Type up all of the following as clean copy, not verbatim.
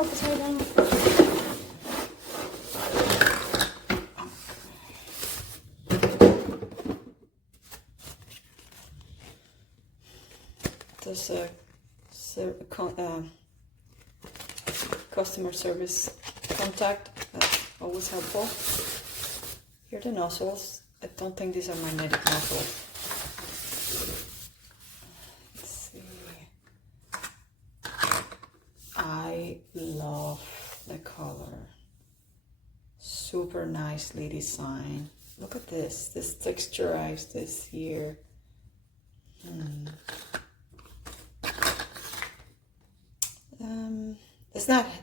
help upside down. There's a customer service contact. That's always helpful. Here are the nozzles. I don't think these are magnetic nozzles. Let's see. I love the color. Super nicely designed. Look at this. This texturized this here.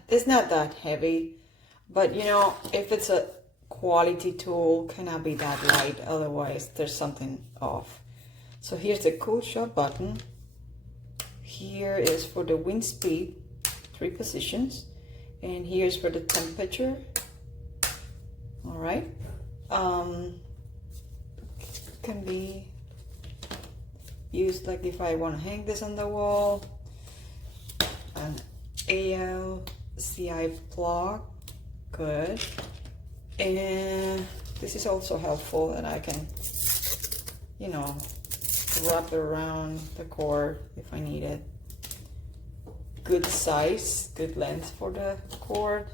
It's not that heavy, but you know, if it's a quality tool, cannot be that light, otherwise there's something off. So here's the cool shot button. Here is for the wind speed, 3 positions, and here's for the temperature. All right, can be used like if I want to hang this on the wall. An ALCI plug, good. And this is also helpful, and I can, you know, wrap it around the cord if I need it. Good size, good length for the cord.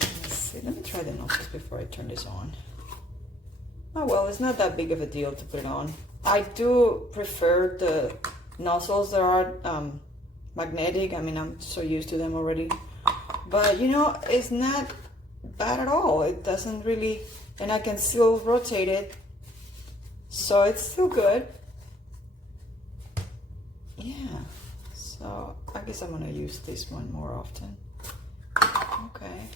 Let's see, let me try the nozzles before I turn this on. Oh well, it's not that big of a deal to put it on. I do prefer the nozzles that are magnetic. I mean, I'm so used to them already. But you know, it's not bad at all. It doesn't really, and I can still rotate it, so it's still good. Yeah, so I guess I'm gonna use this one more often. Okay.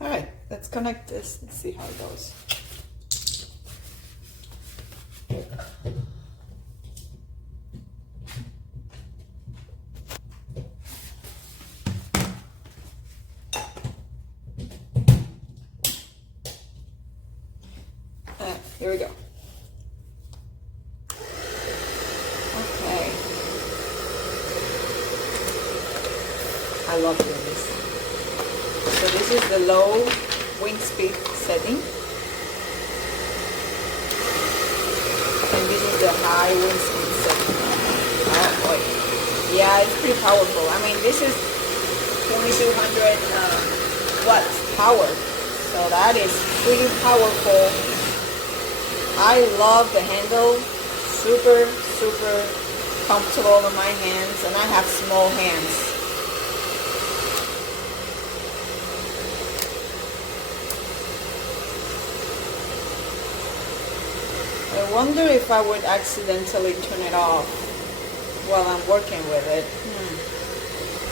All right, let's connect this and see how it goes. Here we go. Okay. I love doing this. So this is the low wind speed setting. And this is the high wind speed setting. Oh boy. Yeah, it's pretty powerful. I mean, this is 2200 watts power. So that is pretty powerful. I love the handle, super comfortable on my hands, and I have small hands. I wonder if I would accidentally turn it off while I'm working with it.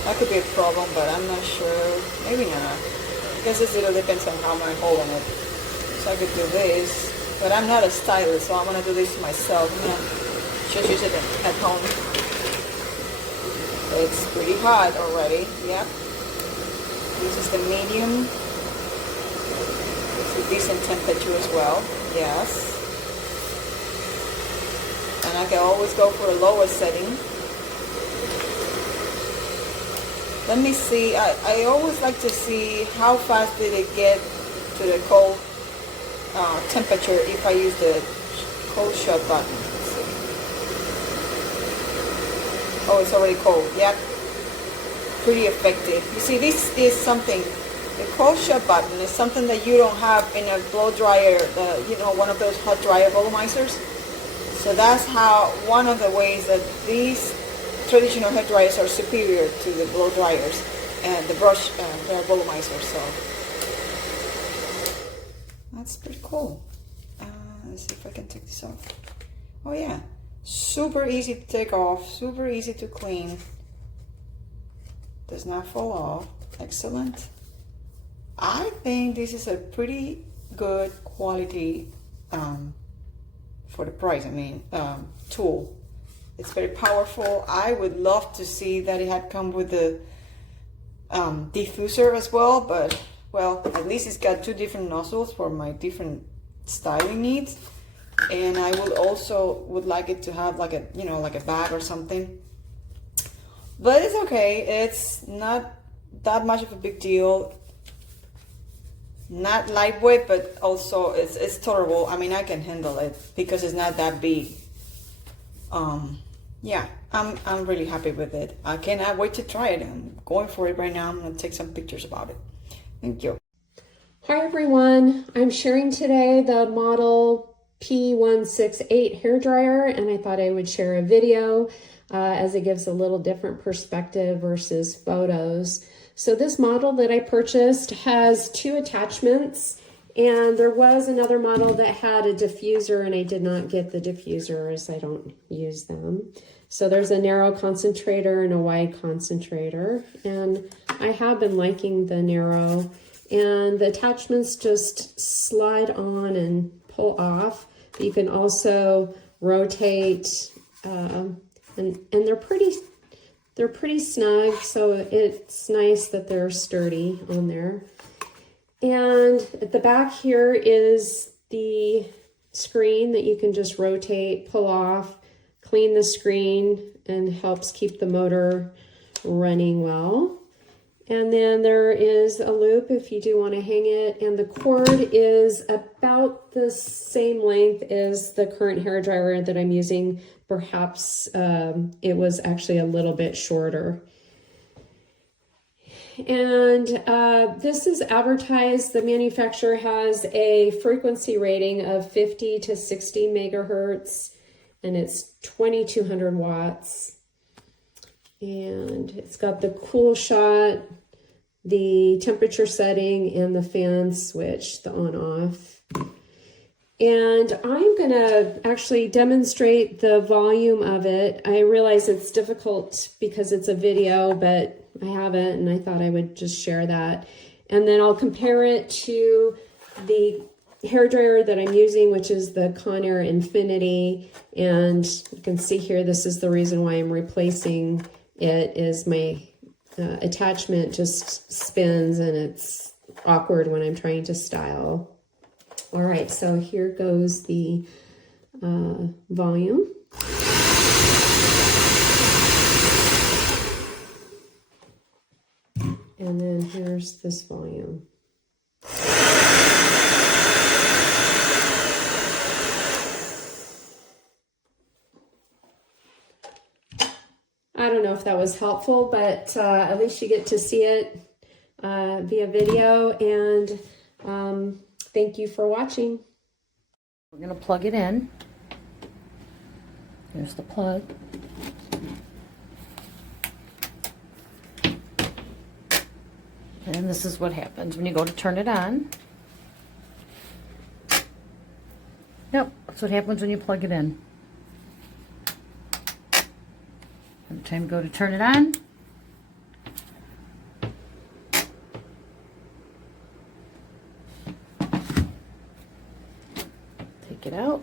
That could be a problem, but I'm not sure. Maybe not. I guess it still depends on how I'm holding it. So I could do this. But I'm not a stylist, so I'm gonna do this myself. I'm gonna just use it at home. It's pretty hot already. Yep. This is the medium. It's a decent temperature as well. Yes. And I can always go for a lower setting. Let me see. I always like to see how fast did it get to the cold temperature if I use the cold shut button. Let's see. Oh, it's already cold. Yep. Pretty effective. You see, this is something, the cold shut button is something that you don't have in a blow dryer, you know, one of those hot dryer volumizers. So that's how, one of the ways that these traditional hair dryers are superior to the blow dryers and the brush volumizers. So that's pretty cool. Let's see if I can take this off. Oh yeah, super easy to take off, super easy to clean. Does not fall off. Excellent. I think this is a pretty good quality for the price. I mean, tool. It's very powerful. I would love to see that it had come with the diffuser as well, but well, at least it's got 2 different nozzles for my different styling needs. And I would also like it to have like a, you know, like a bag or something but it's okay. It's not that much of a big deal. Not lightweight, but also it's tolerable. I mean, I can handle it because it's not that big. Yeah, I'm really happy with it. I cannot wait to try it. I'm going for it right now. I'm gonna take some pictures about it. Thank you. Hi everyone, I'm sharing today the model P168 hairdryer, and I thought I would share a video as it gives a little different perspective versus photos. So this model that I purchased has 2 attachments, and there was another model that had a diffuser, and I did not get the diffuser as I don't use them. So there's a narrow concentrator and a wide concentrator, and I have been liking the narrow. And the attachments just slide on and pull off. But you can also rotate, and they're pretty snug. So it's nice that they're sturdy on there. And at the back here is the screen that you can just rotate, pull off, clean the screen, and helps keep the motor running well. And then there is a loop if you do want to hang it, and the cord is about the same length as the current hairdryer that I'm using. Perhaps it was actually a little bit shorter. And this is advertised, the manufacturer has a frequency rating of 50 to 60 megahertz, and it's 2200 watts. And it's got the cool shot, the temperature setting, and the fan switch, the on off. And I'm gonna actually demonstrate the volume of it. I realize it's difficult because it's a video, but I haven't, and I thought I would just share that. And then I'll compare it to the hairdryer that I'm using, which is the Conair Infinity. And you can see here, this is the reason why I'm replacing it, is my attachment just spins and it's awkward when I'm trying to style. All right, so here goes the volume. And then here's this volume. I don't know if that was helpful, but at least you get to see it via video, and thank you for watching. We're going to plug it in. Here's the plug. And this is what happens when you go to turn it on. Yep, that's what happens when you plug it in. Every time you go to turn it on, take it out,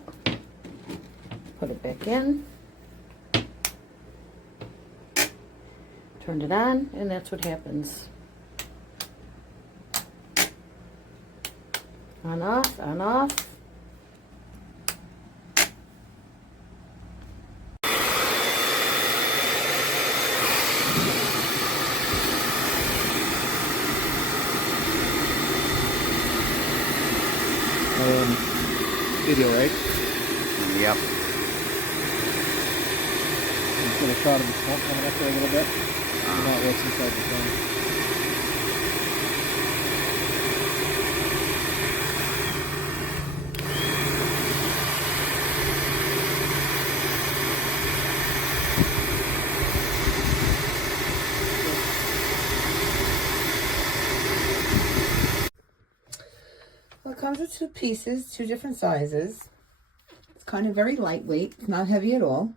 put it back in, turn it on, and that's what happens. On, off, on, off. Video, right? Yep. Just get a shot of the smoke coming up there a little bit. Not what's inside the thing. Well, it comes with 2 pieces, 2 different sizes. It's kind of very lightweight. It's not heavy at all.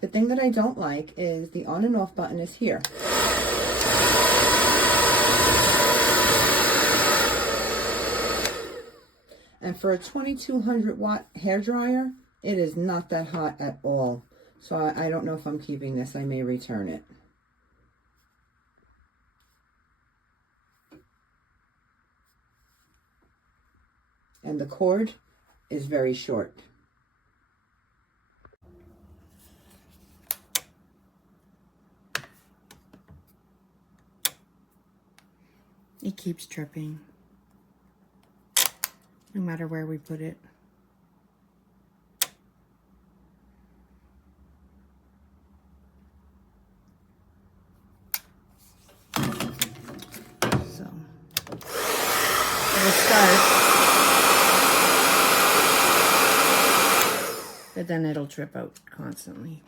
The thing that I don't like is the on and off button is here. And for a 2200 watt hairdryer, it is not that hot at all. So I don't know if I'm keeping this. I may return it. And the cord is very short. It keeps dripping, no matter where we put it. So, it'll start, but then it'll drip out constantly.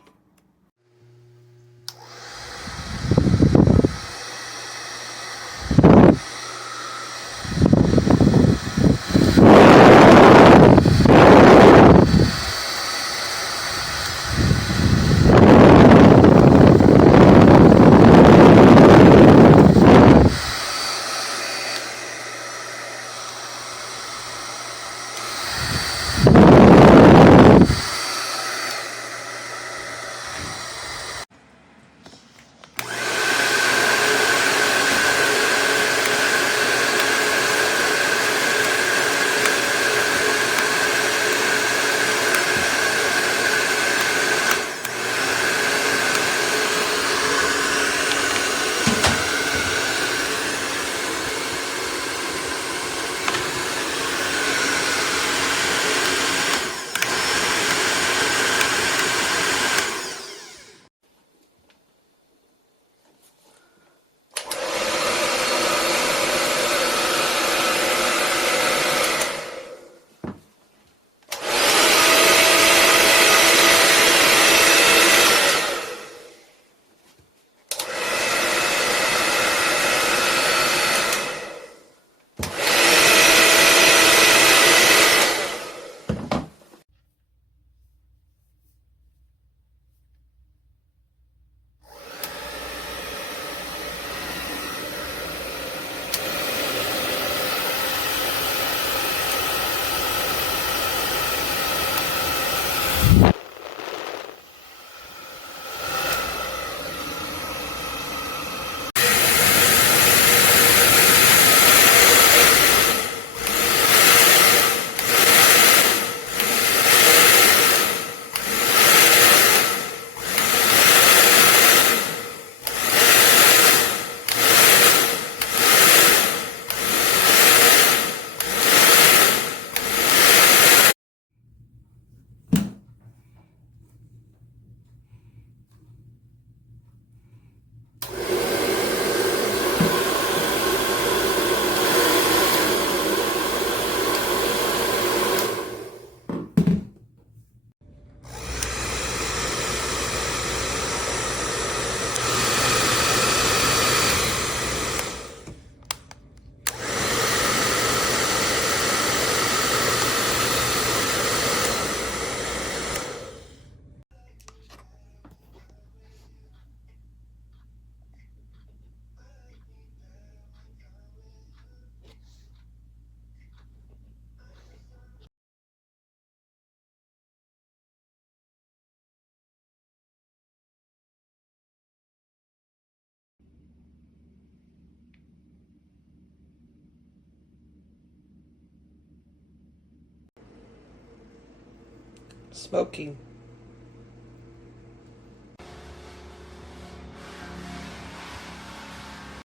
Smoking.